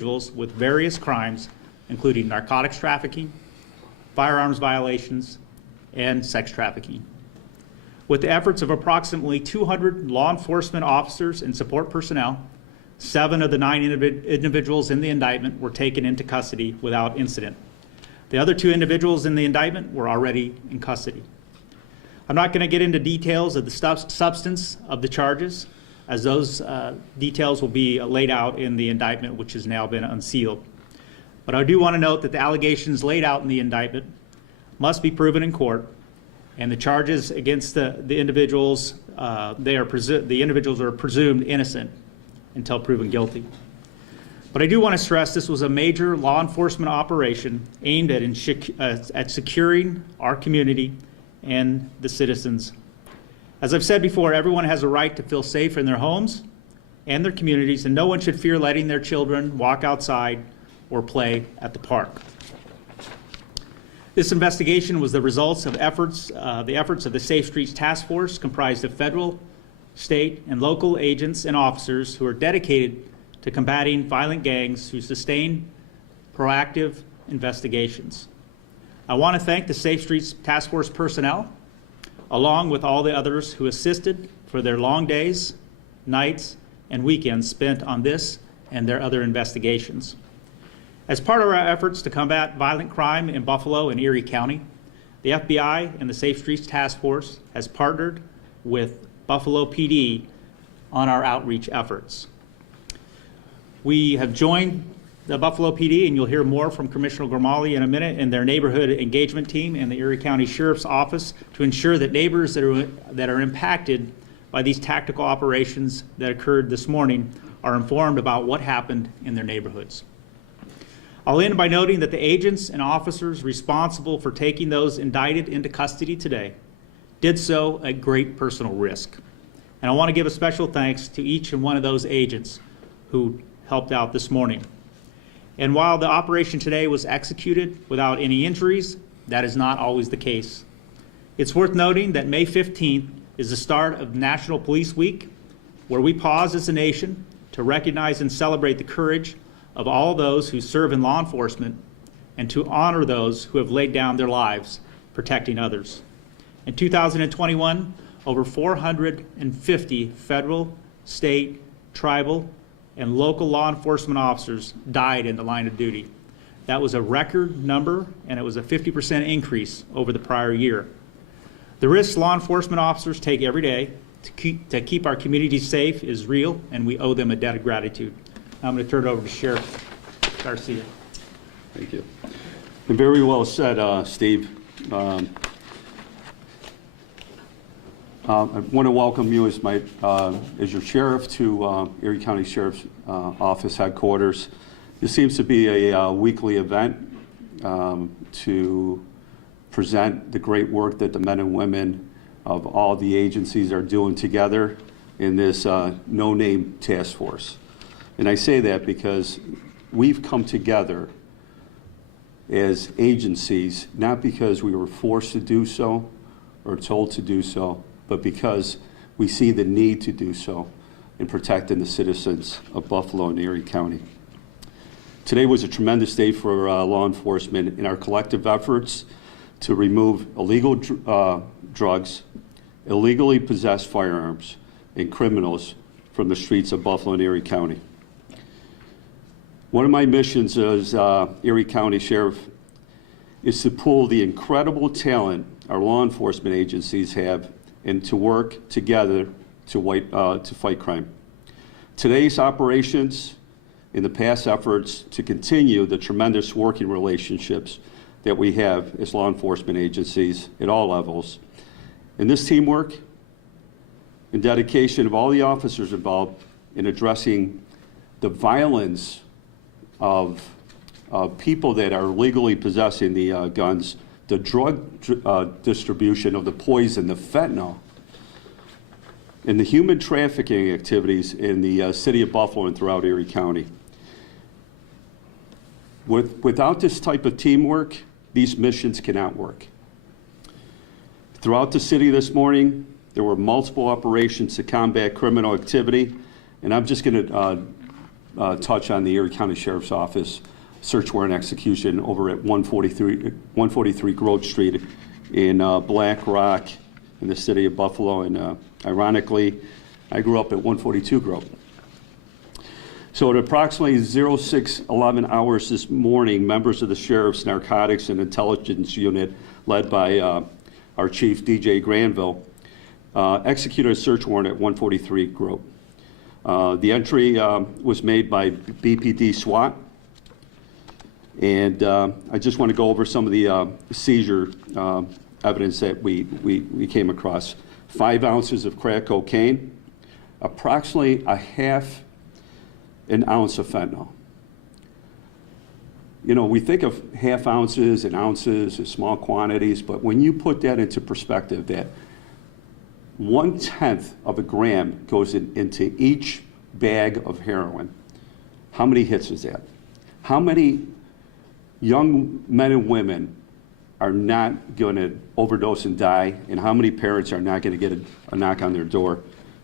individuals with various crimes, including narcotics trafficking, firearms violations, and sex trafficking. With the efforts of approximately 200 law enforcement officers and support personnel, 7 of the 9 individuals in the indictment were taken into custody without incident. The other 2 individuals in the indictment were already in custody. I'm not going to get into details of the substance of the charges, as those details will be laid out in the indictment, which has now been unsealed. But I do want to note that the allegations laid out in the indictment must be proven in court, and the charges against the individuals, the individuals are presumed innocent until proven guilty. But I do want to stress this was a major law enforcement operation aimed at securing our community and the citizens. As I've said before, everyone has a right to feel safe in their homes and their communities, and no one should fear letting their children walk outside or play at the park. This investigation was the results of the efforts of the Safe Streets Task Force, comprised of federal, state, and local agents and officers who are dedicated to combating violent gangs who sustain proactive investigations. I want to thank the Safe Streets Task Force personnel, along with all the others who assisted, for their long days, nights, and weekends spent on this and their other investigations. As part of our efforts to combat violent crime in Buffalo and Erie County, the FBI and the Safe Streets Task Force has partnered with Buffalo PD on our outreach efforts. We have joined the Buffalo PD, and you'll hear more from Commissioner Grimaldi in a minute, and their neighborhood engagement team and the Erie County Sheriff's Office to ensure that neighbors that are impacted by these tactical operations that occurred this morning are informed about what happened in their neighborhoods. I'll end by noting that the agents and officers responsible for taking those indicted into custody today did so at great personal risk. And I want to give a special thanks to each and one of those agents who helped out this morning. And while the operation today was executed without any injuries, that is not always the case. It's worth noting that May 15th is the start of National Police Week, where we pause as a nation to recognize and celebrate the courage of all those who serve in law enforcement and to honor those who have laid down their lives protecting others. In 2021, over 450 federal, state, tribal, and local law enforcement officers died in the line of duty. That was a record number, and it was a 50% increase over the prior year. The risks law enforcement officers take every day to keep our communities safe is real, and we owe them a debt of gratitude. I'm going to turn it over to Sheriff Garcia. Thank you. And very well said, Steve. I want to welcome you as your sheriff to Erie County Sheriff's Office headquarters. This seems to be a weekly event to present the great work that the men and women of all the agencies are doing together in this no-name task force. And I say that because we've come together as agencies, not because we were forced to do so or told to do so, but because we see the need to do so in protecting the citizens of Buffalo and Erie County. Today was a tremendous day for law enforcement in our collective efforts to remove illegal drugs, illegally possessed firearms, and criminals from the streets of Buffalo and Erie County. One of my missions as Erie County Sheriff is to pool the incredible talent our law enforcement agencies have and to work together to fight crime. Today's operations and the past efforts to continue the tremendous working relationships that we have as law enforcement agencies at all levels. And this teamwork and dedication of all the officers involved in addressing the violence of people that are legally possessing the guns, the drug distribution of the poison, the fentanyl, and the human trafficking activities in the city of Buffalo and throughout Erie County. Without this type of teamwork, these missions cannot work. Throughout the city this morning, there were multiple operations to combat criminal activity, and I'm just going to touch on the Erie County Sheriff's Office search warrant execution over at 143 Grove Street in Black Rock in the city of Buffalo. And ironically, I grew up at 142 Grove. So at approximately 06:11 hours this morning, members of the Sheriff's Narcotics and Intelligence Unit, led by our Chief, DJ Granville, executed a search warrant at 143 Grove. The entry was made by BPD SWAT, and I just want to go over some of the seizure evidence that we came across. 5 ounces of crack cocaine, approximately a half an ounce of fentanyl. You know, we think of half ounces and ounces as small quantities, but when you put that into perspective, that 1/10 of a gram goes into each bag of heroin, how many hits is that? How many young men and women are not going to overdose and die, and how many parents are not going to get a knock on their door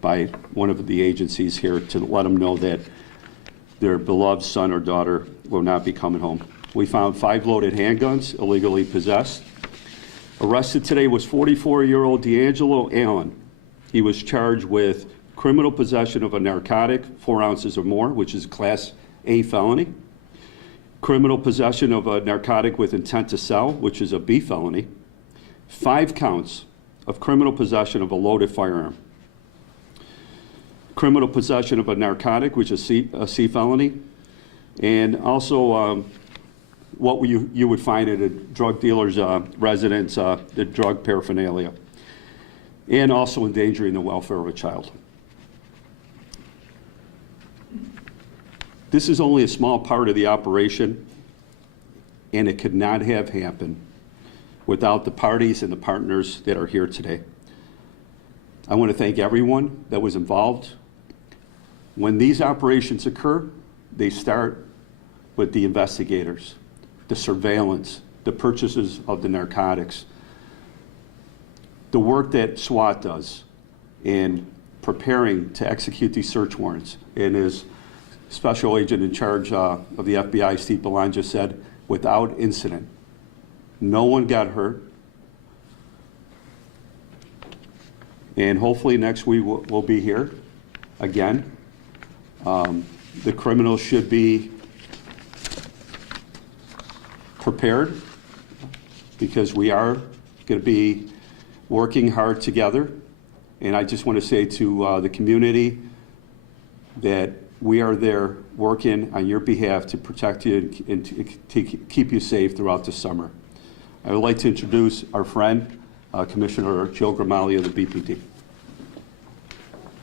by one of the agencies here to let them know that their beloved son or daughter will not be coming home? We found 5 loaded handguns illegally possessed. Arrested today was 44-year-old D'Angelo Allen. He was charged with criminal possession of a narcotic, 4 ounces or more, which is a Class A felony. Criminal possession of a narcotic with intent to sell, which is a B felony. 5 counts of criminal possession of a loaded firearm. Criminal possession of a narcotic, which is a C felony. And also what you would find at a drug dealer's residence, the drug paraphernalia. And also endangering the welfare of a child. This is only a small part of the operation, and it could not have happened without the parties and the partners that are here today. I want to thank everyone that was involved. When these operations occur, they start with the investigators, the surveillance, the purchases of the narcotics, the work that SWAT does in preparing to execute these search warrants. And as Special Agent in charge of the FBI, Steve Blanchard, said, without incident. No one got hurt. And hopefully next week we'll be here again. The criminals should be prepared because we are going to be working hard together. And I just want to say to the community that we are there working on your behalf to protect you and to keep you safe throughout the summer. I would like to introduce our friend, Commissioner Joe Grimaldi of the BPD.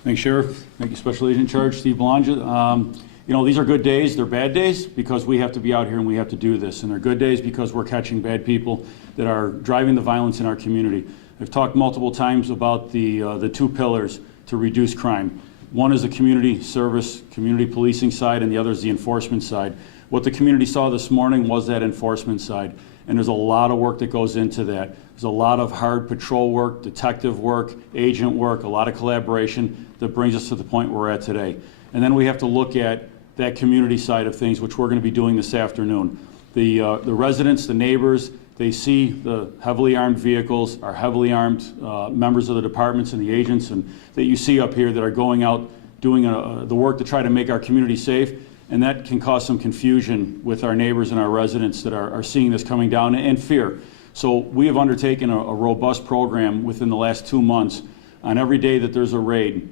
Thanks, Sheriff. Thank you, Special Agent in Charge, Steve Blanchard. You know, these are good days. They're bad days because we have to be out here and we have to do this. And they're good days because we're catching bad people that are driving the violence in our community. I've talked multiple times about the 2 pillars to reduce crime. One is the community service, community policing side, and the other is the enforcement side. What the community saw this morning was that enforcement side, and there's a lot of work that goes into that. There's a lot of hard patrol work, detective work, agent work, a lot of collaboration that brings us to the point where we're at today. And then we have to look at that community side of things, which we're going to be doing this afternoon. The residents, the neighbors, they see the heavily armed vehicles, our heavily armed members of the departments and the agents and that you see up here that are going out doing the work to try to make our community safe. And that can cause some confusion with our neighbors and our residents that are seeing this coming down and fear. So we have undertaken a robust program within the last 2 months. On every day that there's a raid,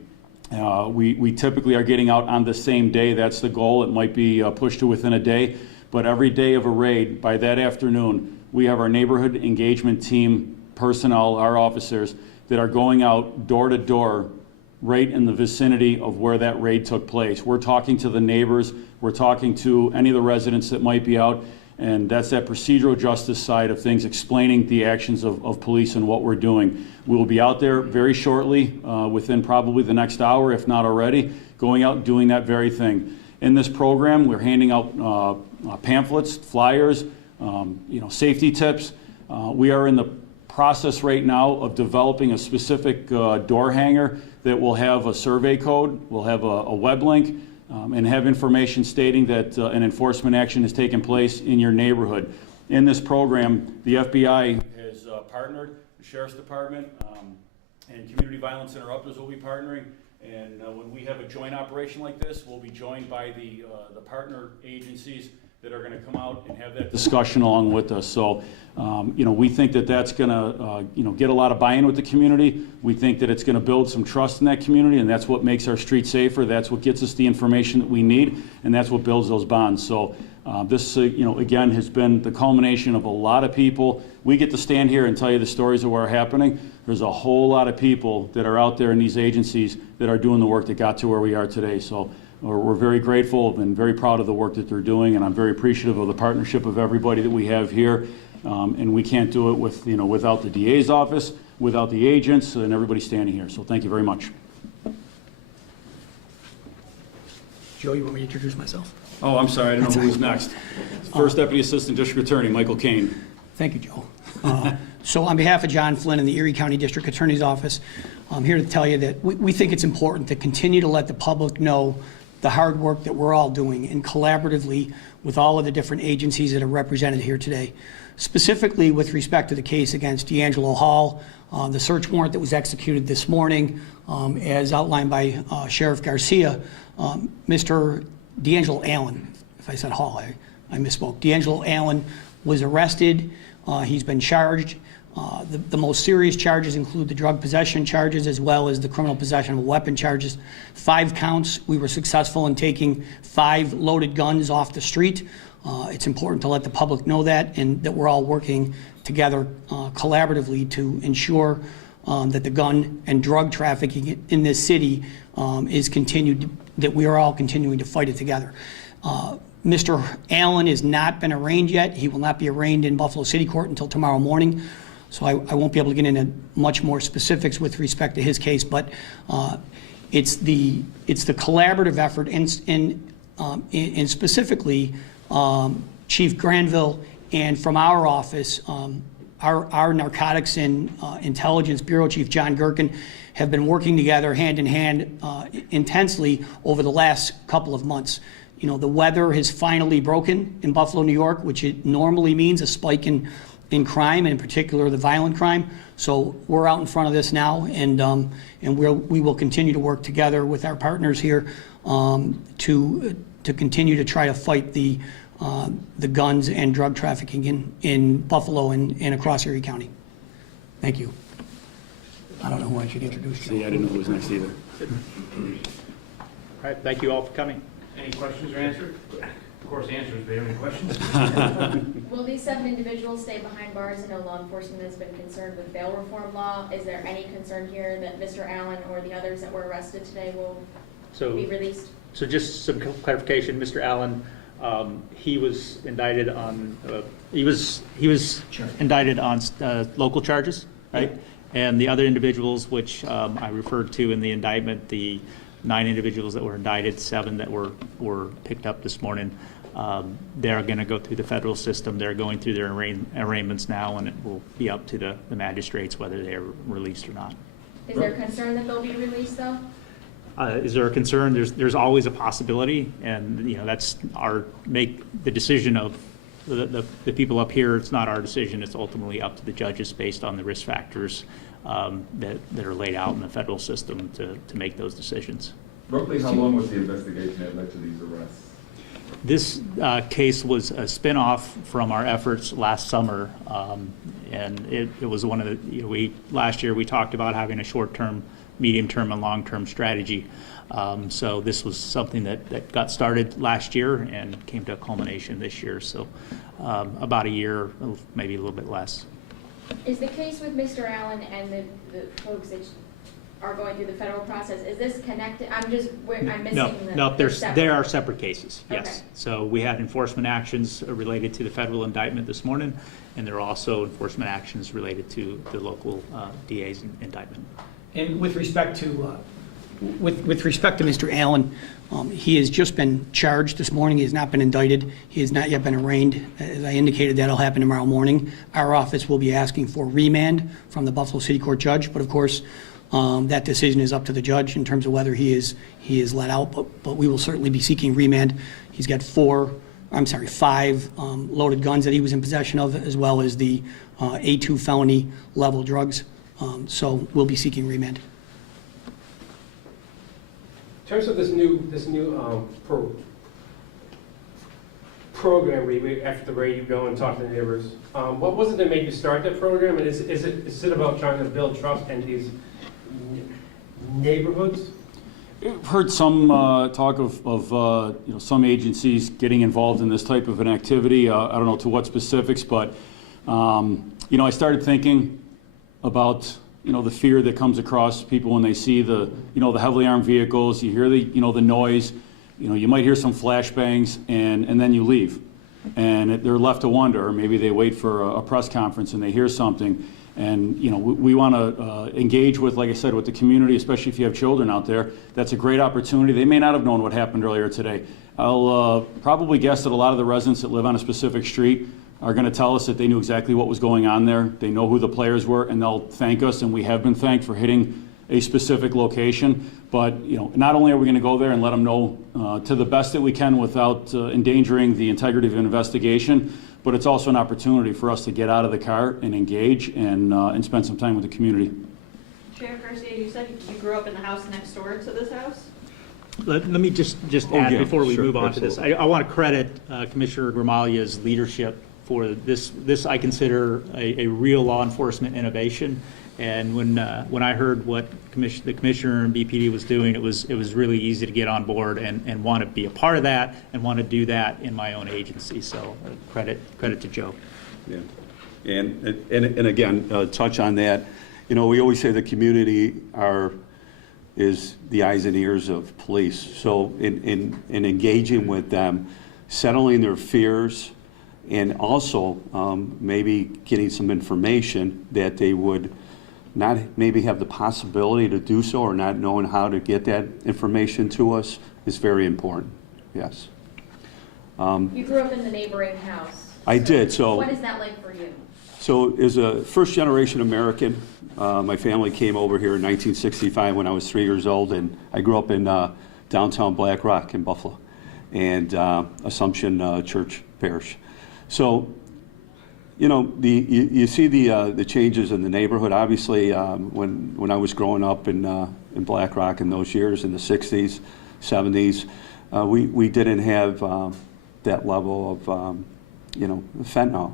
we typically are getting out on the same day. That's the goal. It might be pushed to within a day. But every day of a raid, by that afternoon, we have our neighborhood engagement team personnel, our officers, that are going out door to door right in the vicinity of where that raid took place. We're talking to the neighbors, we're talking to any of the residents that might be out, and that's that procedural justice side of things, explaining the actions of police and what we're doing. We will be out there very shortly, within probably the next hour, if not already, going out and doing that very thing. In this program, we're handing out pamphlets, flyers, safety tips. We are in the process right now of developing a specific door hanger that will have a survey code, will have a web link, and have information stating that an enforcement action has taken place in your neighborhood. In this program, the FBI has partnered, the Sheriff's Department and Community Violence Interrupters will be partnering. And when we have a joint operation like this, we'll be joined by the partner agencies that are going to come out and have that discussion along with us. So, we think that that's going to, get a lot of buy-in with the community. We think that it's going to build some trust in that community, and that's what makes our streets safer. That's what gets us the information that we need, and that's what builds those bonds. So, this, again, has been the culmination of a lot of people. We get to stand here and tell you the stories of what are happening. There's a whole lot of people that are out there in these agencies that are doing the work that got to where we are today. So we're very grateful and very proud of the work that they're doing, and I'm very appreciative of the partnership of everybody that we have here. And we can't do it with, without the DA's office, without the agents, and everybody standing here. So thank you very much. Joe, you want me to introduce myself? Oh, I'm sorry, I don't know who was next. First Deputy Assistant District Attorney, Michael Cain. Thank you, Joe. So on behalf of John Flynn and the Erie County District Attorney's Office, I'm here to tell you that we think it's important to continue to let the public know the hard work that we're all doing and collaboratively with all of the different agencies that are represented here today. Specifically with respect to the case against D'Angelo Hall, the search warrant that was executed this morning, as outlined by Sheriff Garcia, Mr. D'Angelo Allen, if I said Hall, I misspoke. D'Angelo Allen was arrested. He's been charged. The most serious charges include the drug possession charges as well as the criminal possession of a weapon charges. 5 counts. We were successful in taking 5 loaded guns off the street. It's important to let the public know that and that we're all working together collaboratively to ensure that the gun and drug trafficking in this city is continued, that we are all continuing to fight it together. Mr. Allen has not been arraigned yet. He will not be arraigned in Buffalo City Court until tomorrow morning. So I won't be able to get into much more specifics with respect to his case, but it's the collaborative effort and specifically Chief Granville and from our office, our Narcotics and Intelligence Bureau Chief John Gherkin have been working together hand in hand intensely over the last couple of months. The weather has finally broken in Buffalo, New York, which it normally means a spike in crime, and in particular the violent crime. So we're out in front of this now, and we will continue to work together with our partners here to continue to try to fight the guns and drug trafficking in Buffalo and across Erie County. Thank you. I don't know who I should introduce. See, I didn't know who was next either. All right, thank you all for coming. Any questions or answers? Of course, answers, but any questions? Will these 7 individuals stay behind bars? I know law enforcement has been concerned with bail reform law. Is there any concern here that Mr. Allen or the others that were arrested today will be released? So just some clarification, Mr. Allen, he was indicted on indicted on local charges, right? And the other individuals, which I referred to in the indictment, the 9 individuals that were indicted, 7 that were picked up this morning, they're going to go through the federal system. They're going through their arraignments now, and it will be up to the magistrates whether they're released or not. Is there concern that they'll be released, though? Is there a concern? There's always a possibility, and that's make the decision of the people up here. It's not our decision. It's ultimately up to the judges based on the risk factors that are laid out in the federal system to make those decisions. Roughly how long was the investigation that led to these arrests? This case was a spin-off from our efforts last summer, and it was one of the, last year we talked about having a short-term, medium-term, and long-term strategy. So this was something that got started last year and came to a culmination this year. So about a year, maybe a little bit less. Is the case with Mr. Allen and the folks that are going through the federal process, is this connected? I'm missing No, there are separate cases, yes. Okay. So we had enforcement actions related to the federal indictment this morning, and there are also enforcement actions related to the local DA's indictment. And with respect to Mr. Allen, he has just been charged this morning. He has not been indicted. He has not yet been arraigned. As I indicated, that'll happen tomorrow morning. Our office will be asking for remand from the Buffalo City Court judge, but of course, That decision is up to the judge in terms of whether he is let out, but we will certainly be seeking remand. He's got 5 loaded guns that he was in possession of, as well as the A2 felony level drugs. So we'll be seeking remand. In terms of this new program where after the raid you go and talk to the neighbors, what was it that made you start that program? And is it about trying to build trust in these neighborhoods? I've heard some talk of some agencies getting involved in this type of an activity. I don't know to what specifics, but I started thinking about the fear that comes across people when they see the heavily armed vehicles. You hear the noise. You might hear some flashbangs, and then you leave, and they're left to wonder. Or maybe they wait for a press conference and they hear something. And we want to engage with, like I said, with the community, especially if you have children out there. That's a great opportunity. They may not have known what happened earlier today. I'll probably guess that a lot of the residents that live on a specific street are going to tell us that they knew exactly what was going on there. They know who the players were, and they'll thank us, and we have been thanked for hitting a specific location. But not only are we going to go there and let them know to the best that we can without endangering the integrity of an investigation, but it's also an opportunity for us to get out of the car and engage and spend some time with the community. Sheriff Garcia, you said you grew up in the house next door to this house? Let me just add yeah, before we sure, move on to this. I want to credit Commissioner Gramalia's leadership for this. This I consider a real law enforcement innovation. And when I heard what the commissioner and BPD was doing, it was really easy to get on board and want to be a part of that and want to do that in my own agency. So credit to Joe. Yeah. And again, touch on that. We always say the community is the eyes and ears of police. So in engaging with them, settling their fears, and also maybe getting some information that they would not maybe have the possibility to do so, or not knowing how to get that information to us, is very important. Yes. You grew up in the neighboring house. I did. So what is that like for you? So as a first-generation American, my family came over here in 1965 when I was 3 years old, and I grew up in downtown Black Rock in Buffalo, and Assumption Church Parish. So, you see the changes in the neighborhood. Obviously, when I was growing up in Black Rock in those years, in the 60s, 70s, we didn't have that level of, fentanyl,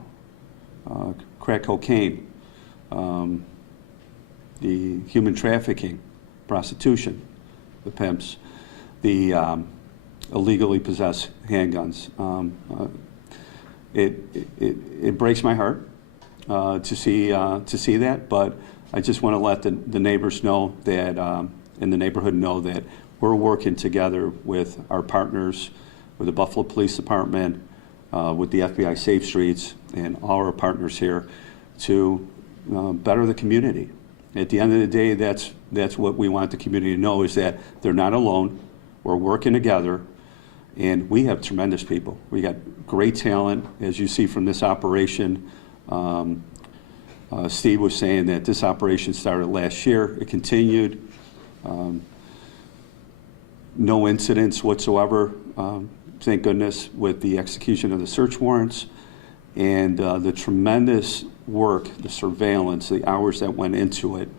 crack cocaine, the human trafficking, prostitution, the pimps, the illegally possessed handguns. It breaks my heart to see that, but I just want to let the neighbors know that, in the neighborhood know that we're working together with our partners, with the Buffalo Police Department, with the FBI Safe Streets, and all our partners here to better the community. At the end of the day, that's what we want the community to know, is that they're not alone. We're working together. And we have tremendous people. We got great talent, as you see from this operation. Steve was saying that this operation started last year. It continued. No incidents whatsoever, thank goodness, with the execution of the search warrants. And the tremendous work, the surveillance, the hours that went into it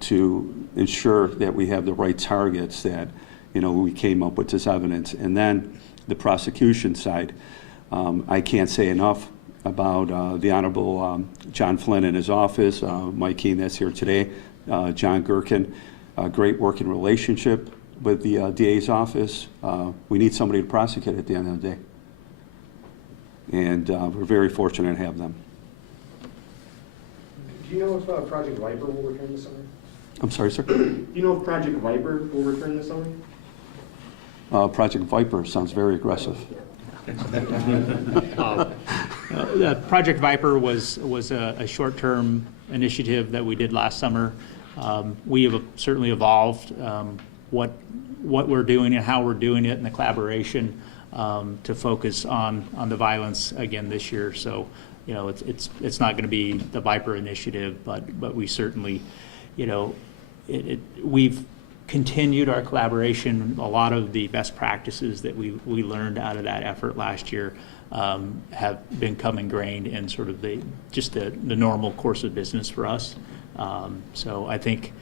to ensure that we have the right targets, that we came up with this evidence. And then the prosecution side, I can't say enough about the Honorable John Flynn and his office, Mike Cain that's here today, John Gherkin, a great working relationship with the DA's office. We need somebody to prosecute at the end of the day. And we're very fortunate to have them. Do you know if Project Viper will return this summer? I'm sorry, sir? Do you know if Project Viper will return this summer? Project Viper sounds very aggressive. Project Viper was a short-term initiative that we did last summer. We have certainly evolved what we're doing and how we're doing it, and the collaboration to focus on the violence again this year. So, it's not going to be the Viper initiative, but we certainly, we've continued our collaboration. A lot of the best practices that we learned out of that effort last year have become ingrained in sort of the normal course of business for us. So I think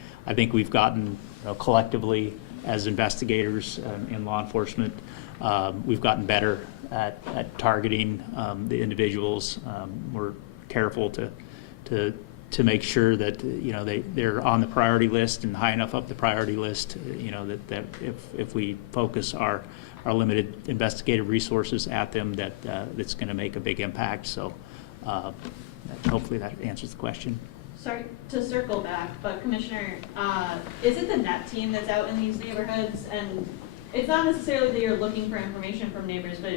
we've gotten, collectively as investigators in law enforcement, we've gotten better at targeting the individuals. We're careful to make sure that they're on the priority list and high enough up the priority list, that if we focus our limited investigative resources at them, that's going to make a big impact. So hopefully that answers the question. Sorry to circle back, but Commissioner, is it the NET team that's out in these neighborhoods? And it's not necessarily that you're looking for information from neighbors, but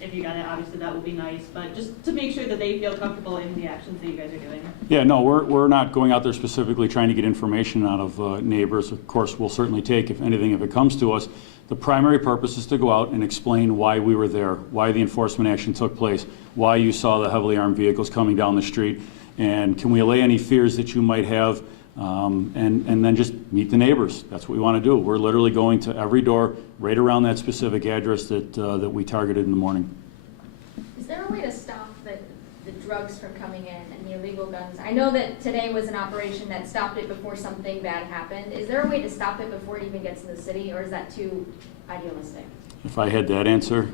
if you got it, obviously that would be nice. But just to make sure that they feel comfortable in the actions that you guys are doing. Yeah, no, we're not going out there specifically trying to get information out of neighbors. Of course, we'll certainly take, if anything, if it comes to us. The primary purpose is to go out and explain why we were there, why the enforcement action took place, why you saw the heavily armed vehicles coming down the street, and can we allay any fears that you might have, and then just meet the neighbors. That's what we want to do. We're literally going to every door right around that specific address that we targeted in the morning. Is there a way to stop the drugs from coming in and the illegal guns? I know that today was an operation that stopped it before something bad happened. Is there a way to stop it before it even gets in the city, or is that too idealistic? If I had that answer,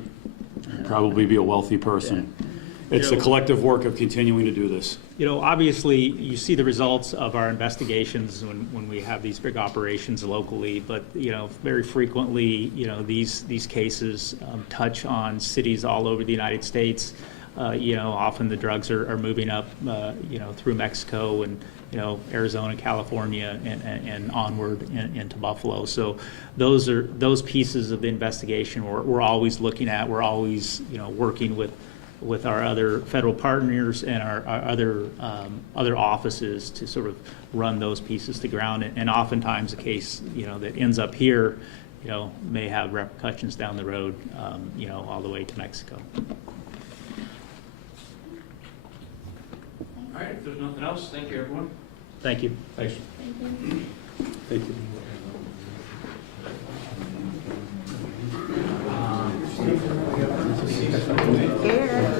I'd probably be a wealthy person. It's the collective work of continuing to do this. Obviously, you see the results of our investigations when we have these big operations locally, but, very frequently, these cases touch on cities all over the United States. Often the drugs are moving up, through Mexico and, Arizona, California, and onward into Buffalo. So those pieces of the investigation we're always looking at. We're always, working with our other federal partners and our other offices to sort of run those pieces to ground. And oftentimes a case, that ends up here, may have repercussions down the road, all the way to Mexico. All right, if there's nothing else, thank you, everyone. Thank you. Thanks. Thank you.